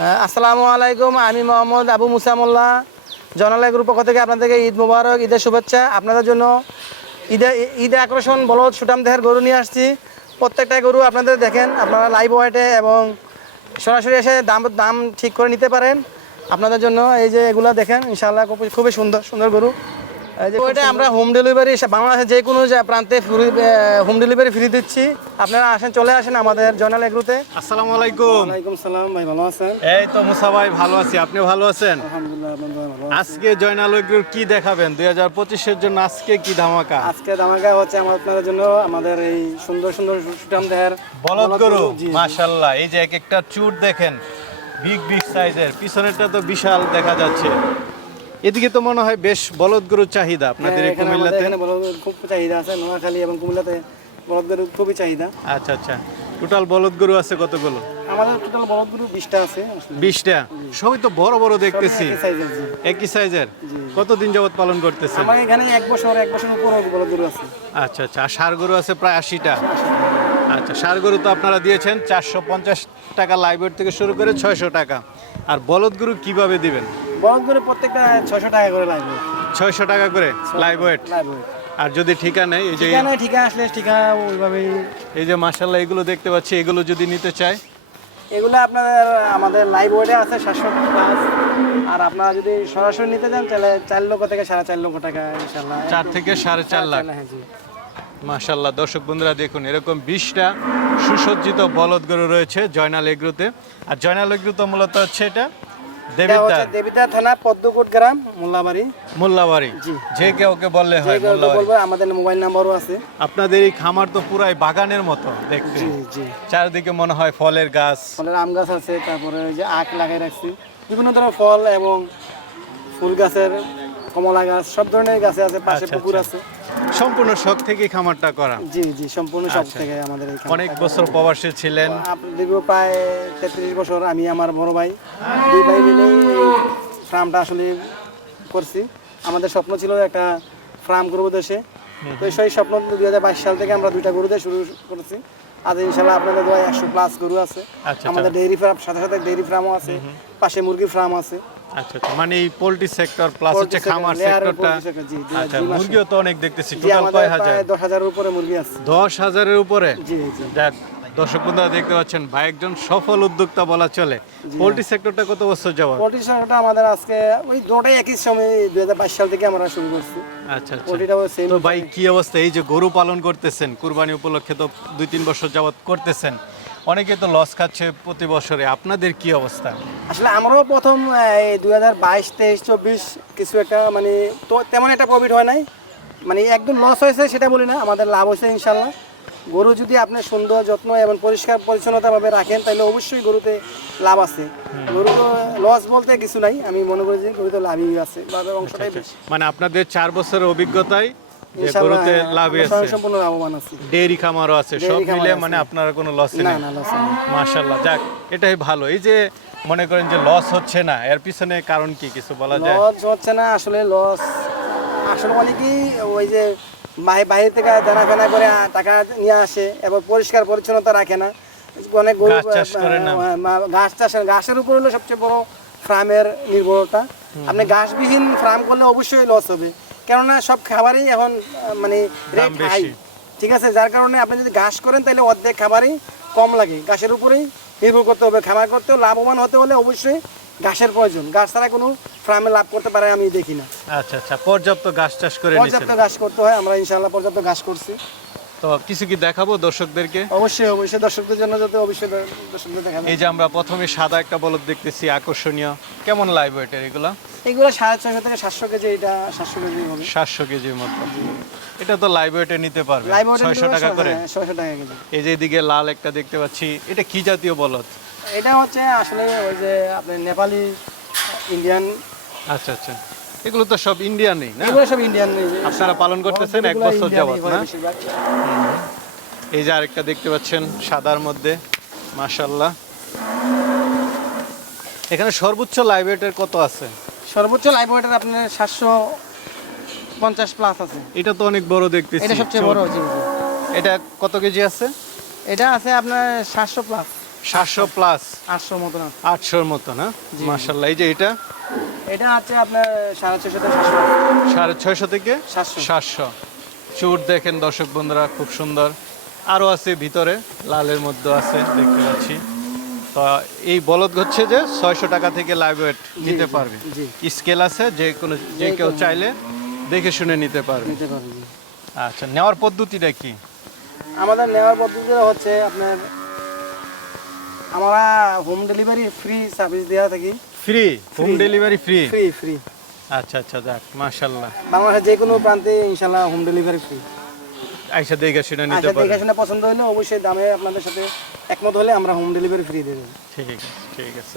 আসসালামু আলাইকুম, আমি মোহাম্মদ আবু মুসা মোল্লা। জনালয় গ্রুপ পক্ষ থেকে আপনাদেরকে ঈদ মুবারক, ঈদের শুভেচ্ছা। আপনাদের জন্য ঈদে ঈদে আকর্ষণ, বলদ সুটাম দেহের গরু নিয়ে আসছি। প্রত্যেকটা গরু আপনাদের দেখেন, আপনারা লাইভ ওয়েটে এবং সরাসরি এসে দাম দাম ঠিক করে নিতে পারেন। আপনাদের জন্য এই যে এগুলো দেখেন, ইনশাআল্লাহ খুবই সুন্দর সুন্দর গরু। ওইটা আমরা হোম ডেলিভারি বাংলাদেশের যে কোনো প্রান্তে ফ্রি হোম ডেলিভারি ফ্রি দিচ্ছি। আপনারা আসেন চলে আসেন আমাদের জনাল এগ্রুতে আসসালামু আলাইকুম। ওয়ালাইকুম সালাম ভাই ভালো আছেন? এই তো মুসা ভাই ভালো আছি। আপনি ভালো আছেন? আলহামদুলিল্লাহ আজকে জয়নাল ঐগ্যুর কি দেখাবেন? দুই হাজার পঁচিশের জন্য আজকে কি ধামাকা? আজকে ধামাকা হচ্ছে আমার আপনাদের জন্য আমাদের এই সুন্দর সুন্দর সুটাম দেহের বলদ গরু। মাশাল্লাহ এই যে এক একটা চুট দেখেন বিগ বিগ সাইজের পিছনেরটা তো বিশাল দেখা যাচ্ছে। এদিকে তো মনে হয় বেশ বলদ গরুর চাহিদা আপনাদের হ্যাঁ, কুমিল্লাতে। খুব চাহিদা আছে নোয়াখালী এবং কুমিল্লাতে বলদ গরুর খুবই চাহিদা। আচ্ছা আচ্ছা। টোটাল বলদ গরু আছে কতগুলো? আমাদের টোটাল বলদ গরু বিশটা আছে আসলে। বিশটা? সবই তো বড় বড় দেখতেছি। একই সাইজের সাইজের কতদিন যাবত পালন করতেছেন? আমার এখানে এক বছর এক বছর উপর বলদ গরু আছে। আচ্ছা আচ্ছা। আর ষাড় গরু আছে প্রায় আশিটা। আচ্ছা ষাড় গরু তো আপনারা দিয়েছেন চারশো পঞ্চাশ টাকা লাইব্রেরি থেকে শুরু করে ছয়শো টাকা। আর বলদ গরু কীভাবে দিবেন? বলদ গরু প্রত্যেকটা ছয়শো টাকা করে লাগবে ছয়শো টাকা করে লাইভ ওয়েট আর যদি ঠিকা নেই এই যে ঠিকানা ঠিকানা আসলে ঠিকানা ওইভাবেই এই যে মার্শাল্লাহ এগুলো দেখতে পাচ্ছি এগুলো যদি নিতে চায়? এগুলো আপনাদের আমাদের লাইভ ওয়েটে আছে সাতশো প্লাস আর আপনারা যদি সরাসরি নিতে চান তাহলে চার লক্ষ থেকে সাড়ে চার লক্ষ টাকা ইনশাল্লাহ চার থেকে সাড়ে চার লাখ। হ্যাঁ জি। মাশাল্লাহ দর্শক বন্ধুরা দেখুন এরকম বিশটা সুসজ্জিত বলদ গরু রয়েছে জয়নাল এগ্রুতে। আর জয়নাল এগ্রু তো মূলত হচ্ছে এটা এটা হচ্ছে দেবিদ্দার দেবিদ্বার থানা পদ্মকোট গ্রাম মোল্লাবাড়ি। মোল্লাবাড়ি। যে কেউ বললে হয় মোল্লাবাড়ি। আমাদের মোবাইল নাম্বারও আছে। আপনাদের এই খামার তো পুরাই বাগানের মতো দেখতে। চারিদিকে মনে হয় ফলের গাছ। ফলের আম গাছ আছে তারপরে ওই যে আখ লাগাই রাখছি। বিভিন্ন ধরনের ফল এবং ফুল গাছের কমলা গাছ সব ধরনের গাছে আছে পাশে আচ্ছা, পুকুর আচ্ছা। আছে। সম্পূর্ণ শখ থেকেই খামারটা করা। জি জি সম্পূর্ণ সব আচ্ছা। থেকে আমাদের এই অনেক বছর প্রবাসী ছিলেন। আপনি দীর্ঘ প্রায় তেত্রিশ বছর আমি আমার বড় ভাই দুই ভাই এই ফার্মটা আসলে করছি। আমাদের স্বপ্ন ছিল একটা ফার্ম করব দেশে। তো সেই স্বপ্ন দুই হাজার বাইশ সাল থেকে আমরা দুইটা গরু দিয়ে শুরু করেছি। আজ ইনশাল্লাহ আপনাদের দোয়া একশো প্লাস গরু আছে। আচ্ছা, আমাদের ডেইরি ফার্ম সাথে সাথে ডেইরি ফার্মও আছে। পাশে মুরগির ফার্ম আছে। আচ্ছা আচ্ছা। মানে এই পোল্ট্রি সেক্টর প্লাস হচ্ছে খামার সেক্টরটা? আচ্ছা মুরগিও তো অনেক দেখতেছি। টোটাল কয় হাজার? দশ হাজারের উপরে মুরগি আছে। দশ হাজারের উপরে? জি জি। দর্শক বন্ধুরা দেখতে পাচ্ছেন ভাই একজন সফল উদ্যোক্তা বলা চলে। পোল্ট্রি সেক্টরটা কত বছর যাবত পোলট্রি সেক্টরটা আমাদের আজকে ওই দুটাই একই সময় দুই হাজার বাইশ সাল থেকে আমরা শুরু করছি। আচ্ছা আচ্ছা। তো ভাই কি অবস্থা? এই যে গরু পালন করতেছেন কুরবানি উপলক্ষে তো দুই তিন বছর যাবত করতেছেন। অনেকে তো লস খাচ্ছে প্রতি বছরে। আপনাদের কি অবস্থা? আসলে আমরাও প্রথম এই দুই হাজার বাইশ তেইশ চব্বিশ কিছু একটা মানে তো তেমন একটা প্রফিট হয় নাই। মানে একদম লস হয়েছে সেটা বলি না আমাদের লাভ হয়েছে ইনশাল্লাহ গরু যদি আপনি সুন্দর যত্ন এবং পরিষ্কার পরিচ্ছন্নতাভাবে রাখেন তাহলে অবশ্যই গরুতে লাভ আছে। গরু লস বলতে কিছু নাই আমি মনে করি যে গরুতে লাভই আছে অংশটাই বেশি। মানে আপনাদের চার বছরের অভিজ্ঞতায় যে গরুতে হ্যাঁ, লাভই আছে। সম্পূর্ণ লাভবান আছি। ডেয়ারি খামারও আছে সব মিলে মানে আপনারা কোনো লস নেই। না লস নেই। যাক এটাই ভালো। এই যে মনে করেন যে লস হচ্ছে না এর পিছনে কারণ কি কিছু বলা যায়? লস হচ্ছে না আসলে লস আসলে অনেকেই ওই যে বাই- বাইরে থেকে জানা ফেনা করে টাকা নিয়ে আসে এবং পরিষ্কার পরিচ্ছন্নতা রাখে না। অনেক গরু ঘাস চাষ ঘাসের উপর হলো সবচেয়ে বড় ফার্মের নির্ভরতা। আপনি ঘাসবিহীন ফার্ম করলে অবশ্যই লস হবে। কেননা সব খাবারই এখন মানে রেট হাই ঠিক আছে যার কারণে আপনি যদি ঘাস করেন তাহলে অর্ধেক খাবারই কম লাগে। ঘাসের উপরেই নির্ভর করতে হবে। খাবার করতেও লাভবান হতে হলে অবশ্যই ঘাসের প্রয়োজন। ঘাস ছাড়া কোনো ফার্মে লাভ করতে পারে আমি দেখি না। আচ্ছা আচ্ছা। পর্যাপ্ত ঘাস চাষ করে পর্যাপ্ত ঘাস করতে হয়। আমরা ইনশাল্লাহ পর্যাপ্ত ঘাস করছি। তো কিছু কি দেখাবো দর্শকদেরকে? অবশ্যই অবশ্যই। দর্শকদের জন্য যাতে অবশ্যই দর্শকদের দেখাবে এই যে আমরা প্রথমে সাদা একটা বলদ দেখতেছি আকর্ষণীয়। কেমন লাইভ ওয়েটের এগুলা? এগুলো সাড়ে ছয়শো থেকে সাতশো কেজি এটা সাতশো কেজি হবে। সাতশো কেজির মতো। এটা তো লাইভ ওয়েটে নিতে পারবে। ছয়শো টাকা করে? ছয়শো টাকা কেজি। এই যে এদিকে লাল একটা দেখতে পাচ্ছি এটা কি জাতীয় বলদ? এটা হচ্ছে আসলে ওই যে আপনার নেপালি ইন্ডিয়ান আচ্ছা আচ্ছা। এগুলো তো সব ইন্ডিয়ানই না? এগুলো সব ইন্ডিয়ান আপনারা পালন করতেছেন এক বছর যাবত না? এই যে আরেকটা দেখতে পাচ্ছেন সাদার মধ্যে মাশাল্লাহ এখানে সর্বোচ্চ লাইভ ওয়েটের কত আছে? সর্বোচ্চ লাইভ ওয়েটার আপনার সাতশো পঞ্চাশ প্লাস আছে। এটা তো অনেক বড় দেখতেছি। এটা সবচেয়ে বড় জি এটা কত কেজি আছে? এটা আছে আপনার সাতশো প্লাস সাতশো প্লাস আটশোর মতো না আটশোর মতো না? মার্শাল্লাহ এই যে এটা? এটা হচ্ছে আপনার সাড়ে ছশো থেকে সাড়ে ছয়শো থেকে সাতশো। চুট দেখেন দর্শক বন্ধুরা খুব সুন্দর। আরও আছে ভিতরে লালের মধ্যে আছে দেখতে পাচ্ছি। তো এই বলদ হচ্ছে যে ছয়শো টাকা থেকে লাইভ ওয়েট নিতে পারবে। স্কেল আছে যে কোনো যে কেউ চাইলে দেখে শুনে নিতে পারবে। আচ্ছা নেওয়ার পদ্ধতিটা কি? আমাদের নেওয়ার পদ্ধতিটা হচ্ছে আপনার আমরা হোম ডেলিভারি ফ্রি সার্ভিস দেওয়া থাকি। Free home delivery free free free আচ্ছা আচ্ছা যাক মাশাল্লাহ বাংলাদেশের যে কোনো প্রান্তে ইনশাল্লাহ হোম ডেলিভারি ফ্রি আইসা দেখে শুনে নিতে আচ্ছা পারবে দেখে শুনে পছন্দ হলে অবশ্যই দামে আপনাদের সাথে একমত হলে আমরা হোম ডেলিভারি ফ্রি দিয়ে দেবো। ঠিক আছে ঠিক আছে।